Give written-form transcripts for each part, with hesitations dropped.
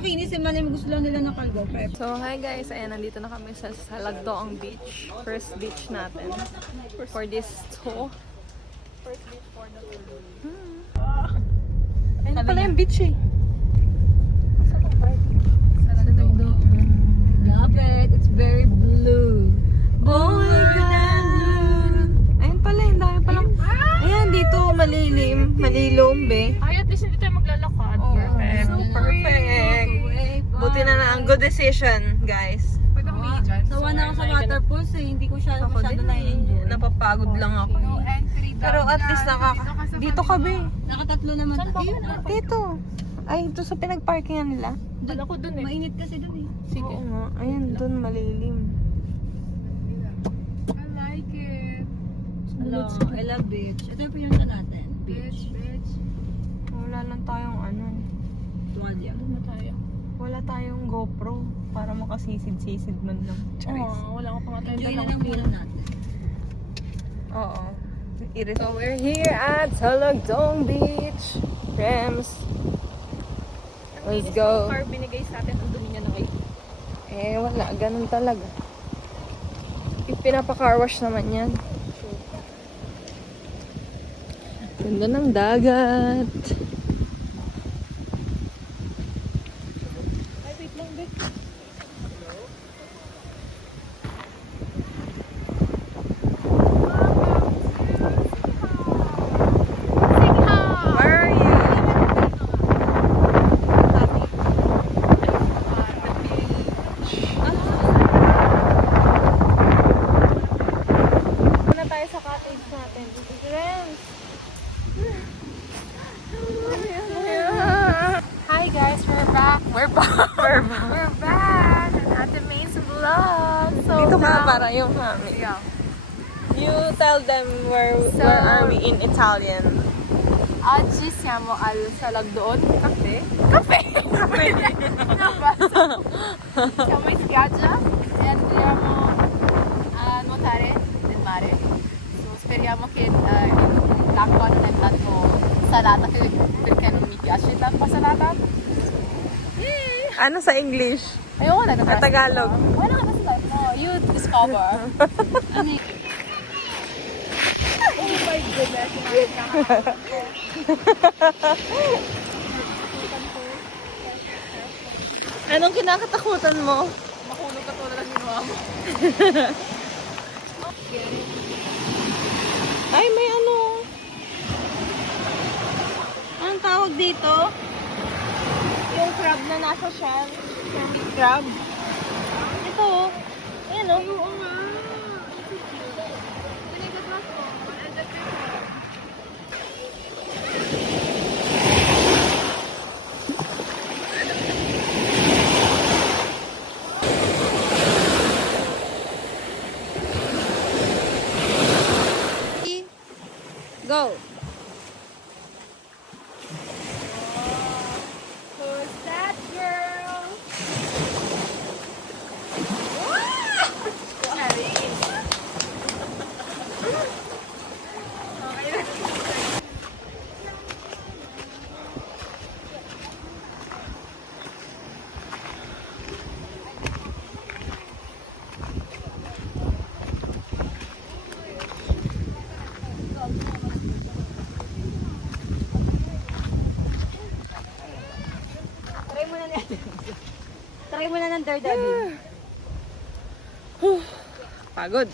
makinis yung manay, gusto lang nila ng kalgo. So, hi guys. Ayan, nandito na kami sa Lagdoong Beach. First beach natin. For this tour. First beach for the Ayun pala yung beach eh. Sa Lagdoong. Love it. It's very blue. Oh my God! Ayun pala, yung dami palang. Ayan, dito malilim. Malilom, be. Ay, at least hindi tayo maglalakad. Oh, Perfect. so perfect. Buti na lang. Good decision, guys. Pwede kami dyan. Sawa na ako sa waterfalls eh. Hindi ko siya masyado na-enjoy. Napapagod lang ako. No entry down. Pero at least dito ka, be. Nakatatlo naman. Ayun, Dito. Ay, ito sa pinag-parkingan nila. Dala ko dun eh. mainit kasi dun eh. Sige. Oo nga. Ayun, doon malilim. I like it. Hello, I love beach. Ito yung pinunta natin. Bitch, bitch. Wala lang tayong ano. Tuwalya. Doon na tayo. Wala tayong GoPro para makasisid-sisid man lang. Oo, wala ko pa nga tayo Enjoy na dalang lang muna film. natin. Oo. So we're here at Lagdoong Beach. Rems. Let's go. Car binigay sa atin, ang dumi niya na kayo. Eh, wala. Ganun talaga. Pinapa-car wash naman yan. Ganda ng dagat. Ay, wait lang, wait. Where are you? Muna tayo sa cottage natin. Friends! Hi guys, we're back. We're back. We're back at the main vlog. So Dito ka now- para yung family. Yeah. You tell them where are we in Italian? Oggi siamo al Salagdoon Cafe. Cafe! Siamo in spiaggia e andremo a nuotare nel mare. So speriamo che l'acqua non è tanto salata perché non mi piace l'acqua salata. Ano sa English? Ayoko na Sa Tagalog. Wala ka kasi no, you discover. Oh my goodness. Anong kinakatakutan mo? Makulog ka tulad ng ginawa mo. Ay, may ano. Anong tawag dito? Yung crab na nasa shell. Hermit crab. Ito. Ayan o. Oo nga. Go. Who's that girl? Try mo na ng Daredevil. Pagod.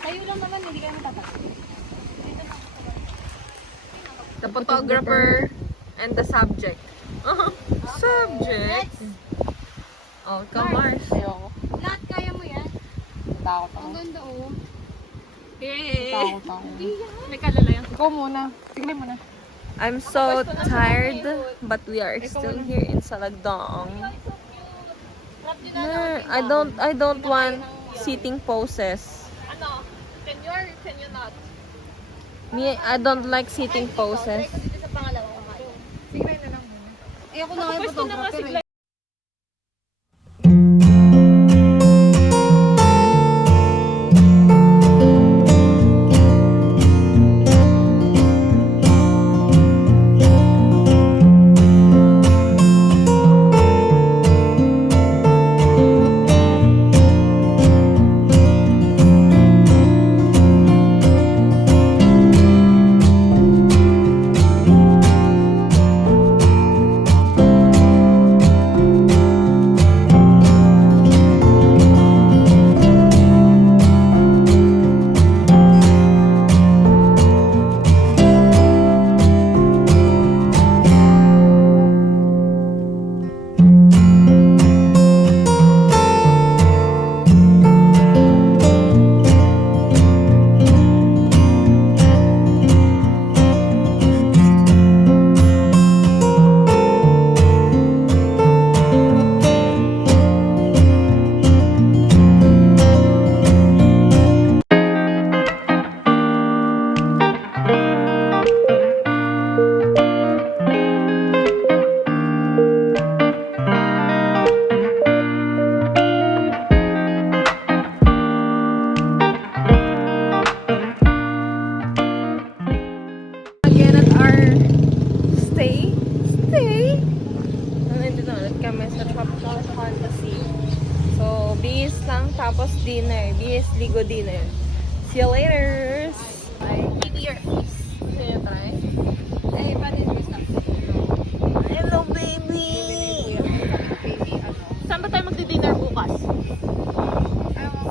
Tayo lang naman, hindi kayo matatakot. The photographer and the subject. Subject? Oh, Mars. Ayoko. Lahat kaya mo yan. Takot ako. Ang ganda oh. Yay! Takot ako. May kalala yan. Ikaw muna. Tignan mo na. I'm so tired, but we are still here in Salagdong. I don't want sitting poses. Ano? Can you or can you not? Me, I don't like sitting poses. Sa pangalawa ko kayo. Signal na lang muna. Eh ako na nga yung photographer eh. Again at our stay. Nandito na ulit kami sa Tropical Fantasy. So, bihis lang, tapos dinner. Bihis, ligo, dinner. See you later! Eat your face. Can you try? Eh, paano yung gusto? Hello, baby! Saan ba tayo magdi-dinner bukas?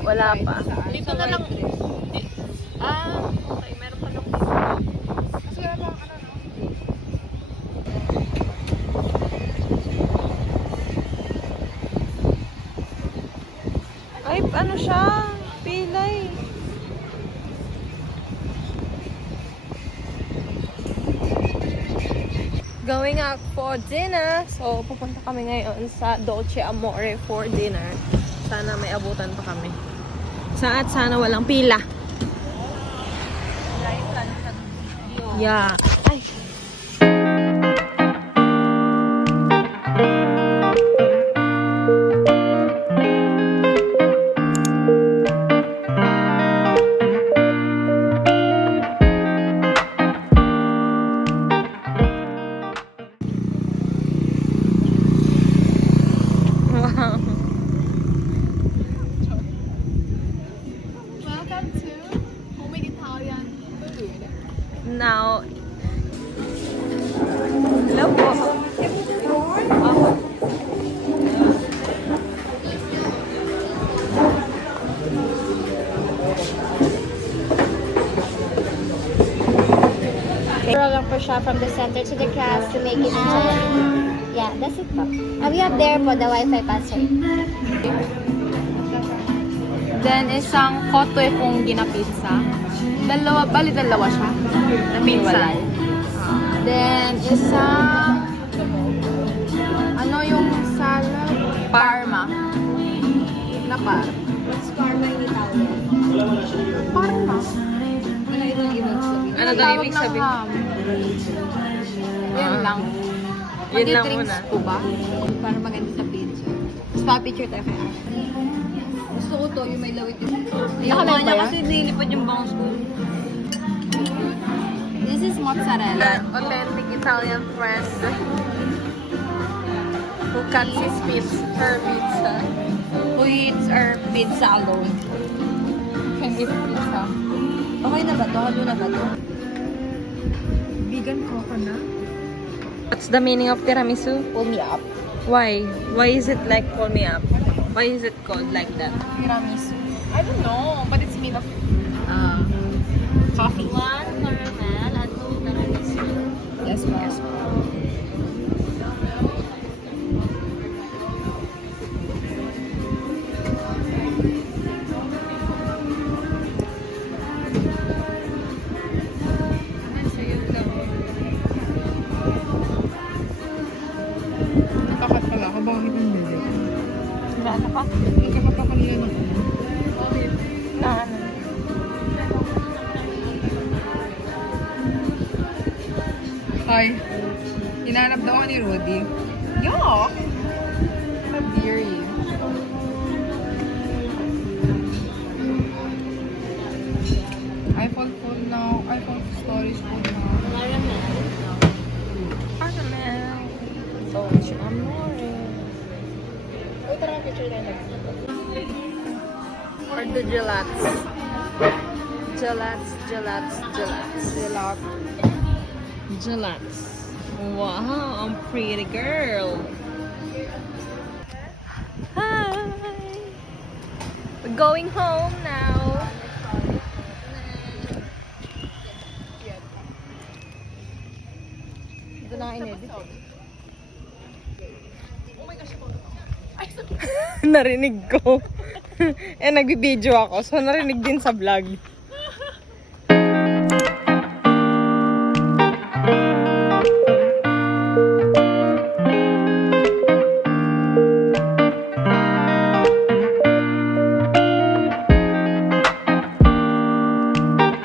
Wala pa. Dito na lang. Okay. Meron pa lang. Kasi wala pang ano, no? Ay, ano siya? Pilay. Going out for dinner. So, pupunta kami ngayon sa Dolce Amore for dinner. Sana may abutan pa kami. Sana walang pila. Yeah. Ay. Wow. Welcome to Homemade Italian Food. Now, hello po. Roll lang po siya from the center to the cast to make it into yeah, that's it po. And we have there po the Wi-Fi password. Then, isang kotoy pong ginapizza. Dalawa siya. Na pizza. Then, isang ano yung salad? Parma. Na par. What's karma in Italian? Parma. Ano ito yung ibig sabihin? Ano daw ibig sabihin? Yan lang. Yun lang Magdi-drinks muna. po ba? Para maganda sa picture. Stop picture tayo kay Ashley. Gusto ko to, yung may lawit yung... Nakalive Ayaw ba niya yan? kasi nilipad yung bangs ko. This is mozzarella. Authentic Italian friend who cuts his her pizza. Who eats our pizza alone? Can eat pizza. Okay na ba to? Halo na ba to? Vegan coconut. What's the meaning of tiramisu? Pull me up. Why? Why is it like pull me up? Why is it called like that? Tiramisu. I don't know, but it's made of coffee. One caramel and two tiramisu. Yes, ma'am. Yes, Nagkapat ako nila ng Na ano? Hi. Hinahanap daw ako ni Rudy. Yuck! How dare you? iPhone phone now. iPhone storage phone now. Caramel. Dolce Amore. Uy, tara, picture tayo. Or the gelato. Gelato. Wow, I'm pretty girl. Hi. We're going home now. Ito na in-edit eh. Narinig ko. Nagbibideo ako, so narinig din sa vlog.